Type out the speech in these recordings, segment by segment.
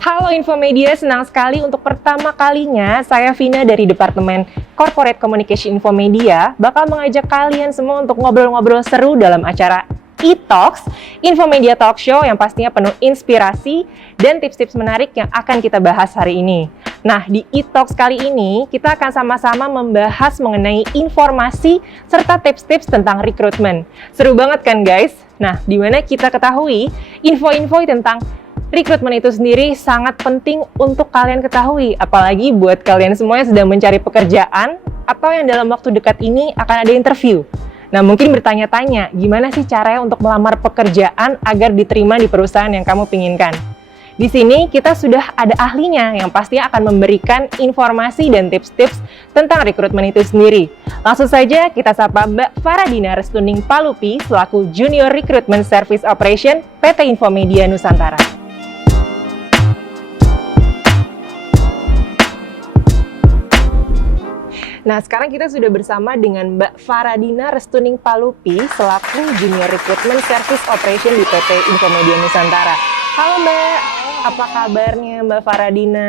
Halo Infomedia, senang sekali untuk pertama kalinya saya Vina dari Departemen Corporate Communication Infomedia bakal mengajak kalian semua untuk ngobrol-ngobrol seru dalam acara e-Talks, Infomedia Talk Show yang pastinya penuh inspirasi dan tips-tips menarik yang akan kita bahas hari ini. Nah, di e-Talks kali ini kita akan sama-sama membahas mengenai informasi serta tips-tips tentang rekrutmen. Seru banget kan guys? Nah, di mana kita ketahui info-info tentang rekrutmen itu sendiri sangat penting untuk kalian ketahui, apalagi buat kalian semua yang sedang mencari pekerjaan atau yang dalam waktu dekat ini akan ada interview. Nah, mungkin bertanya-tanya, gimana sih caranya untuk melamar pekerjaan agar diterima di perusahaan yang kamu pinginkan? Di sini kita sudah ada ahlinya yang pastinya akan memberikan informasi dan tips-tips tentang rekrutmen itu sendiri. Langsung saja kita sapa Mbak Faradina Restuning Palupi selaku Junior Recruitment Service Operation PT Infomedia Nusantara. Nah, sekarang kita sudah bersama dengan Mbak Faradina Restuning Palupi selaku Junior Recruitment Service Operation di PT Infomedia Nusantara. Halo Mbak, apa kabarnya Mbak Faradina?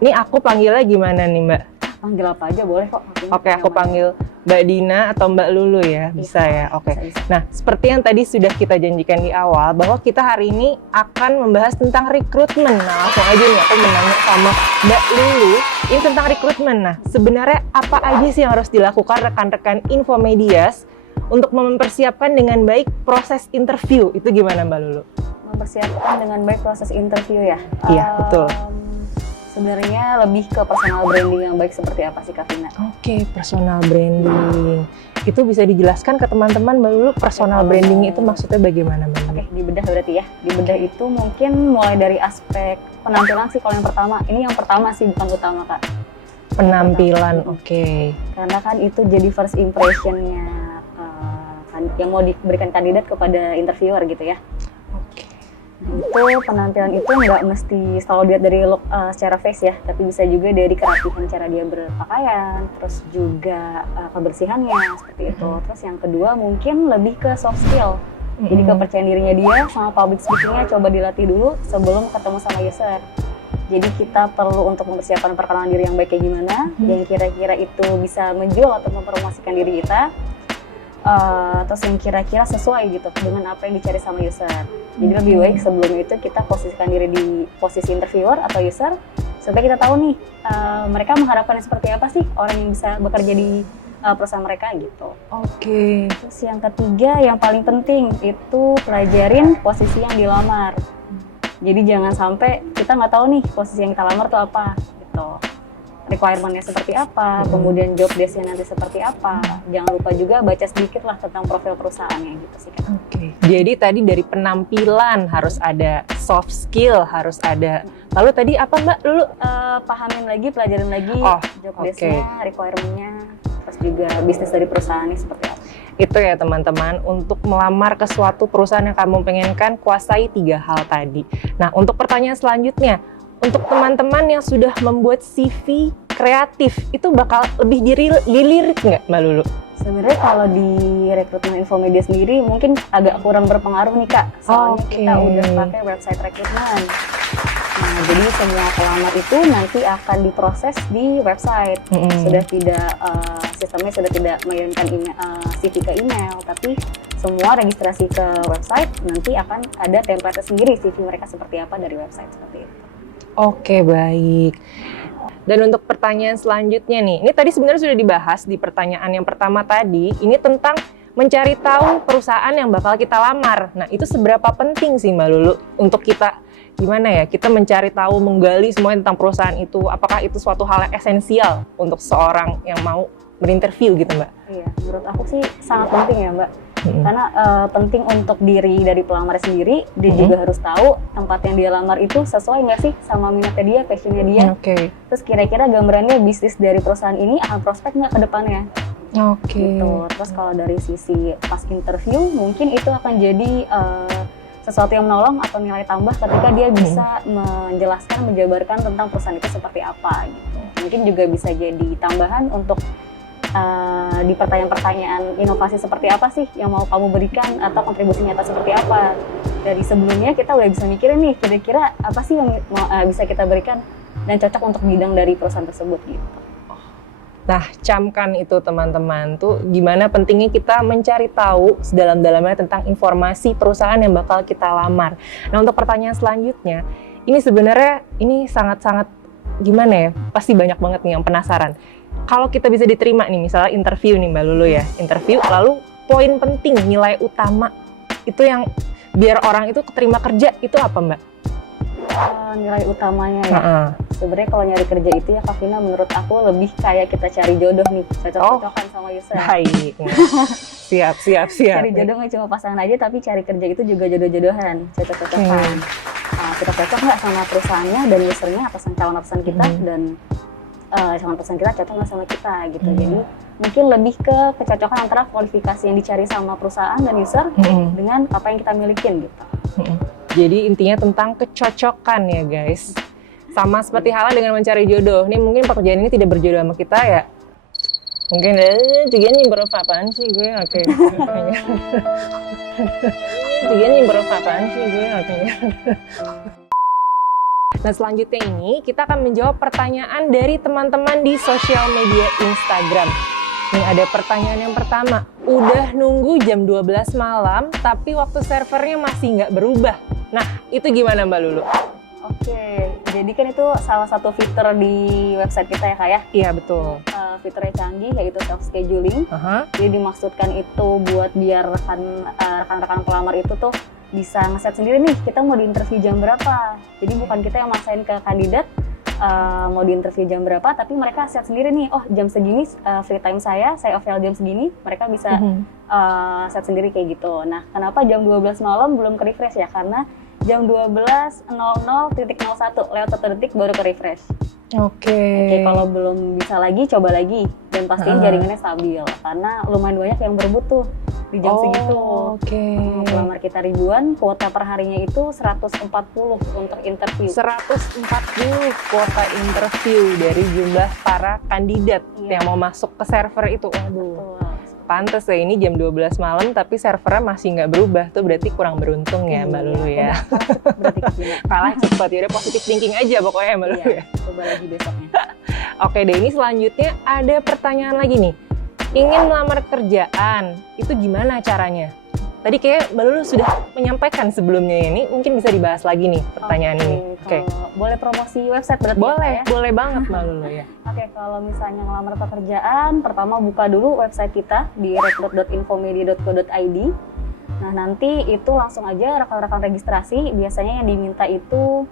Ini aku panggilnya gimana nih Mbak? Panggil apa aja boleh kok. Oke, aku panggil Mbak Dina atau Mbak Lulu ya, bisa ya? Oke. Nah, seperti yang tadi sudah kita janjikan di awal, bahwa kita hari ini akan membahas tentang rekrutmen. Nah, langsung aja nih aku menanya sama Mbak Lulu, ini tentang rekrutmen. Nah, sebenarnya apa aja sih yang harus dilakukan rekan-rekan Infomedias untuk mempersiapkan dengan baik proses interview? Itu gimana Mbak Lulu? Mempersiapkan dengan baik proses interview ya? Iya, betul. Sebenarnya lebih ke personal branding yang baik seperti apa sih Kak Vina? Oke, personal branding. Itu bisa dijelaskan ke teman-teman Mbak Lulu, personal branding itu maksudnya bagaimana Mbak Lulu? Oke, dibedah berarti ya. Dibedah itu mungkin mulai dari aspek penampilan sih kalau yang pertama. Ini yang pertama sih, bukan utama Kak. Penampilan, oke. Karena kan itu jadi first impression-nya yang mau diberikan kandidat kepada interviewer gitu ya. Itu penampilan itu nggak mesti selalu dilihat dari look secara face ya, tapi bisa juga dari kerapihan cara dia berpakaian, terus juga kebersihannya seperti itu. Terus yang kedua mungkin lebih ke soft skill, jadi kepercayaan dirinya dia sama public speakingnya coba dilatih dulu sebelum ketemu sama user. Jadi kita perlu untuk mempersiapkan perkenalan diri yang baik kayak gimana, yang kira-kira itu bisa menjual atau mempromosikan diri kita. Terus yang kira-kira sesuai gitu dengan apa yang dicari sama user. Jadi lebih baik sebelum itu kita posisikan diri di posisi interviewer atau user supaya kita tahu nih mereka mengharapkan seperti apa sih orang yang bisa bekerja di perusahaan mereka gitu. Oke. Terus yang ketiga yang paling penting itu pelajarin posisi yang dilamar. Jadi jangan sampai kita nggak tahu nih posisi yang kita lamar tuh apa gitu. Requirement-nya seperti apa, kemudian job desk-nya nanti seperti apa. Jangan lupa juga baca sedikit lah tentang profil perusahaannya gitu sih Kak. Oke. Jadi tadi dari penampilan harus ada, soft skill harus ada. Lalu tadi apa Mbak Lulu? Pahamin lagi, pelajarin lagi job desk-nya, requirement-nya, terus juga bisnis dari perusahaannya seperti apa. Itu ya teman-teman, untuk melamar ke suatu perusahaan yang kamu pengenkan, kuasai 3 hal tadi. Nah, untuk pertanyaan selanjutnya, untuk teman-teman yang sudah membuat CV kreatif, itu bakal lebih dilirik nggak Mbak Lulu? Sebenarnya kalau di rekrutmen Infomedia sendiri mungkin agak kurang berpengaruh nih Kak, soalnya kita udah pakai website rekrutmen. Nah, jadi semua pelamar itu nanti akan diproses di website. Sudah tidak, sistemnya sudah tidak mengirimkan CV ke email, tapi semua registrasi ke website, nanti akan ada template sendiri CV mereka seperti apa dari website seperti itu. Oke, baik. Dan untuk pertanyaan selanjutnya nih, ini tadi sebenarnya sudah dibahas di pertanyaan yang pertama tadi, ini tentang mencari tahu perusahaan yang bakal kita lamar. Nah, itu seberapa penting sih Mbak Lulu untuk kita, gimana ya, kita mencari tahu, menggali semuanya tentang perusahaan itu, apakah itu suatu hal yang esensial untuk seorang yang mau berinterview gitu Mbak? Iya, menurut aku sih sangat penting ya Mbak. Karena penting untuk diri dari pelamar sendiri, dia juga harus tahu tempat yang dia lamar itu sesuai nggak sih sama minatnya dia, passionnya dia. Terus kira-kira gambarannya bisnis dari perusahaan ini akan prospek nggak ke depannya. Gitu. Terus kalau dari sisi pas interview, mungkin itu akan jadi sesuatu yang menolong atau nilai tambah ketika dia bisa menjelaskan, menjabarkan tentang perusahaan itu seperti apa gitu. Mungkin juga bisa jadi tambahan untuk di pertanyaan-pertanyaan inovasi seperti apa sih yang mau kamu berikan atau kontribusi nyata seperti apa. Dari sebelumnya kita udah bisa mikirin nih kira-kira apa sih yang bisa kita berikan dan cocok untuk bidang dari perusahaan tersebut gitu. Nah, camkan itu teman-teman tuh gimana pentingnya kita mencari tahu sedalam-dalamnya tentang informasi perusahaan yang bakal kita lamar. Nah, untuk pertanyaan selanjutnya, ini sebenarnya ini sangat-sangat gimana ya? Pasti banyak banget nih yang penasaran. Kalau kita bisa diterima nih, misalnya interview nih Mbak Lulu ya, interview lalu poin penting, nilai utama itu yang biar orang itu keterima kerja itu apa Mbak? Nilai utamanya ya. Sebenarnya kalau nyari kerja itu ya Kak Vina, menurut aku lebih kayak kita cari jodoh nih, cocok-cocokan sama user. Baik. Siap. Cari jodoh nggak cuma pasangan aja, tapi cari kerja itu juga jodoh-jodohan, cocok-cocokan. Kita cocok nggak sama perusahaannya dan usernya, calon atasan kita dan calon atasan kita cocok nggak sama kita gitu. Jadi mungkin lebih ke kecocokan antara kualifikasi yang dicari sama perusahaan dan user dengan apa yang kita milikin gitu. Jadi intinya tentang kecocokan ya guys. Sama seperti halnya dengan mencari jodoh. Nih mungkin pekerjaan ini tidak berjodoh sama kita ya. Mungkin juga nih apaan sih gue oke. Juga nih apaan sih gue oke. Nah selanjutnya ini kita akan menjawab pertanyaan dari teman-teman di sosial media Instagram. Nih ada pertanyaan yang pertama. Udah nunggu jam 12 malam tapi waktu servernya masih nggak berubah. Nah itu gimana Mbak Lulu? Oke, jadi kan itu salah satu fitur di website kita ya Kak ya? Iya betul. Fiturnya canggih yaitu self scheduling. Jadi dimaksudkan itu buat biar rekan-rekan pelamar itu tuh bisa ngeset sendiri nih kita mau diinterview jam berapa. Jadi bukan kita yang maksain ke kandidat mau diinterview jam berapa, tapi mereka set sendiri nih, oh jam segini free time saya avail jam segini, mereka bisa set sendiri kayak gitu. Nah, kenapa jam 12 malam belum ke refresh ya? Karena jam 12.00.01 lewat 1 detik baru ke refresh. Oke, kalau belum bisa lagi, coba lagi. Dan pastiin jaringannya stabil. Karena lumayan banyak yang berebut tuh di jam segitu. Pelamar kita ribuan, kuota per harinya itu 140 untuk interview. 140 kuota interview dari jumlah para kandidat yang mau masuk ke server itu. Waduh. Pantes ya, ini jam 12 malam tapi servernya masih nggak berubah. Tuh berarti kurang beruntung ya Mbak Lulu ya. Berarti kalah cepat ya, udah positive thinking aja pokoknya Mbak Lulu ya. Coba lagi besoknya. Oke deh, ini selanjutnya ada pertanyaan lagi nih. Ingin melamar kerjaan, itu gimana caranya? Tadi kayak Mbak Lulu sudah menyampaikan sebelumnya ini, mungkin bisa dibahas lagi nih pertanyaan ini. Boleh promosi website berarti? Boleh banget Mbak Lulu ya. Kalau misalnya ngelamar pekerjaan, pertama buka dulu website kita di rekrut.infomedia.co.id. Nah nanti itu langsung aja rekan-rekan registrasi, biasanya yang diminta itu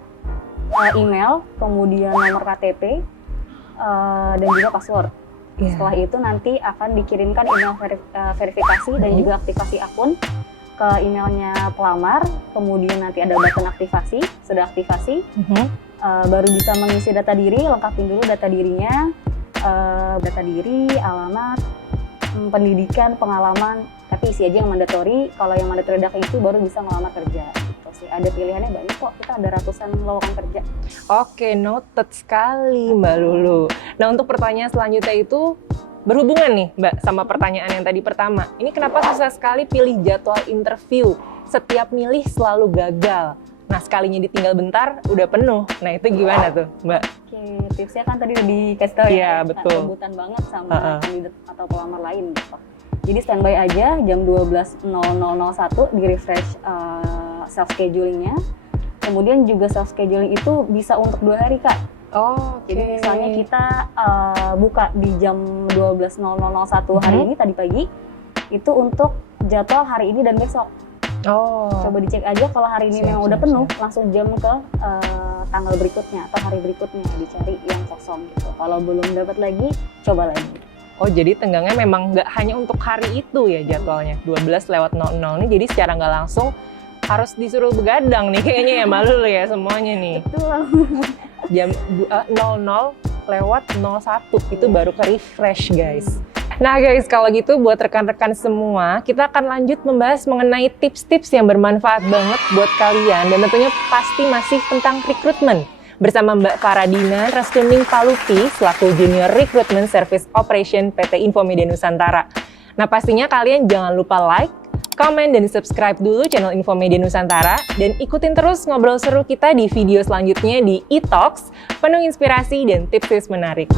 email, kemudian nomor KTP, dan juga password. Setelah itu nanti akan dikirimkan email verifikasi dan juga aktivasi akun ke emailnya pelamar, kemudian nanti ada button aktivasi, sudah aktivasi, baru bisa mengisi data diri, lengkapin dulu data dirinya, data diri, alamat, pendidikan, pengalaman, tapi isi aja yang mandatory. Kalau yang mandatory data itu baru bisa ngelamar kerja. Gitu sih. Ada pilihannya banyak kok, kita ada ratusan lowongan kerja. Oke, noted sekali Mbak Lulu. Nah untuk pertanyaan selanjutnya itu berhubungan nih Mbak sama pertanyaan yang tadi pertama. Ini kenapa susah sekali pilih jadwal interview? Setiap milih selalu gagal. Nah sekalinya ditinggal bentar udah penuh. Nah itu gimana tuh Mbak? Oke, tipsnya kan tadi udah dikasih tahu ya. Betul. Rebutan banget sama kandidat atau pelamar lain gitu. Jadi standby aja jam 12.0001 di refresh self schedulingnya. Kemudian juga self scheduling itu bisa untuk 2 hari Kak. Jadi misalnya kita buka di jam 12.0001 hari ini tadi pagi, itu untuk jadwal hari ini dan besok. Coba dicek aja kalau hari ini memang udah penuh, langsung jam ke tanggal berikutnya atau hari berikutnya, dicari yang kosong gitu. Kalau belum dapat lagi, coba lagi. Jadi tenggangnya memang nggak hanya untuk hari itu ya jadwalnya, 12.00 nih, jadi secara nggak langsung harus disuruh begadang nih kayaknya ya Mbak Lulu ya semuanya nih. Betul. Jam 00.01 itu baru ke refresh guys. Nah guys, kalau gitu buat rekan-rekan semua, kita akan lanjut membahas mengenai tips-tips yang bermanfaat banget buat kalian dan tentunya pasti masih tentang rekrutmen. bersama Mbak Faradina Restuning Palupi selaku Junior Recruitment Service Operation PT Infomedia Nusantara. Nah pastinya kalian jangan lupa like, komen, dan subscribe dulu channel Infomedia Nusantara dan ikutin terus ngobrol seru kita di video selanjutnya di e-Talks penuh inspirasi dan tips-tips menarik.